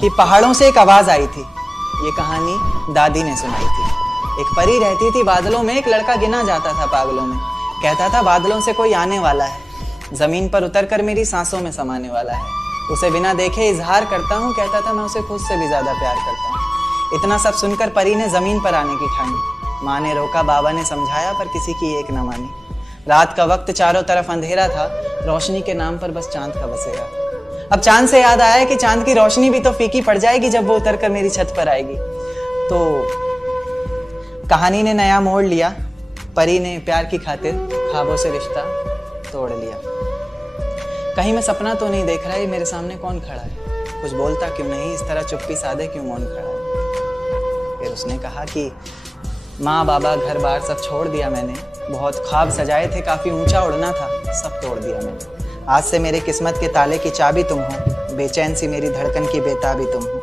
कि पहाड़ों से एक आवाज आई थी। ये कहानी दादी ने सुनाई थी। एक परी रहती थी बादलों में, एक लड़का गिना जाता था पागलों में। कहता था बादलों से कोई आने वाला है, जमीन पर उतरकर मेरी सांसों में समाने वाला है। उसे बिना देखे इजहार करता हूँ, कहता था मैं उसे खुद से भी ज्यादा प्यार करता हूँ। इतना सब सुनकर परी ने जमीन पर आने की ठानी। माँ ने रोका, बाबा ने समझाया, पर किसी की एक न मानी। रात का वक्त, चारों तरफ अंधेरा था, रोशनी के नाम पर बस चांद का बसेरा। अब चांद से याद आया कि चांद की रोशनी भी तो फीकी पड़ जाएगी जब वो उतरकर मेरी छत पर आएगी। तो कहानी ने नया मोड़ लिया। परी ने प्यार की खातिर ख्वाबों से रिश्ता तोड़ लिया। कहीं मैं सपना तो नहीं देख रहा, ये मेरे सामने कौन खड़ा है? कुछ बोलता क्यों नहीं, इस तरह चुप्पी साधे क्यों मौन खड़ा है? फिर उसने कहा कि माँ बाबा घर बार सब छोड़ दिया मैंने, बहुत ख्वाब सजाए थे, काफी ऊंचा उड़ना था, सब तोड़ दिया मैंने। आज से मेरे किस्मत के ताले की चाबी तुम हो, बेचैन सी मेरी धड़कन की बेताबी तुम हो।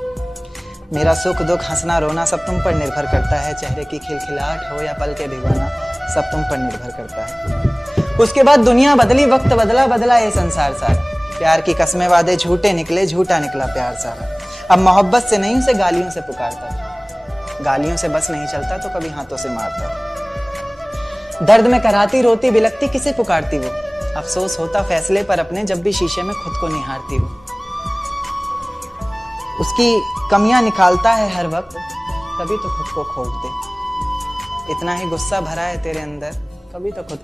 मेरा सुख दुख हंसना रोना सब तुम पर निर्भर करता है, चेहरे की खिलखिलाहट हो या पल के भिगोना सब तुम पर निर्भर करता है। उसके बाद दुनिया बदली, वक्त बदला, बदला ये संसार सारा। प्यार की कस्में वादे झूठे निकले, झूठा निकला प्यार सारा। अब मोहब्बत से नहीं, उसे गालियों से पुकारता। गालियों से बस नहीं चलता तो कभी हाथों से मारता। दर्द में कराती रोती बिलकती किसे पुकारती वो? अफसोस होता फैसले पर अपने, जब भी शीशे में खुद को निहारती हो। उसकी कमियां निकालता है हर वक्त, कभी तो खुद को खोट दे। इतना ही गुस्सा भरा है तेरे अंदर, कभी तो खुद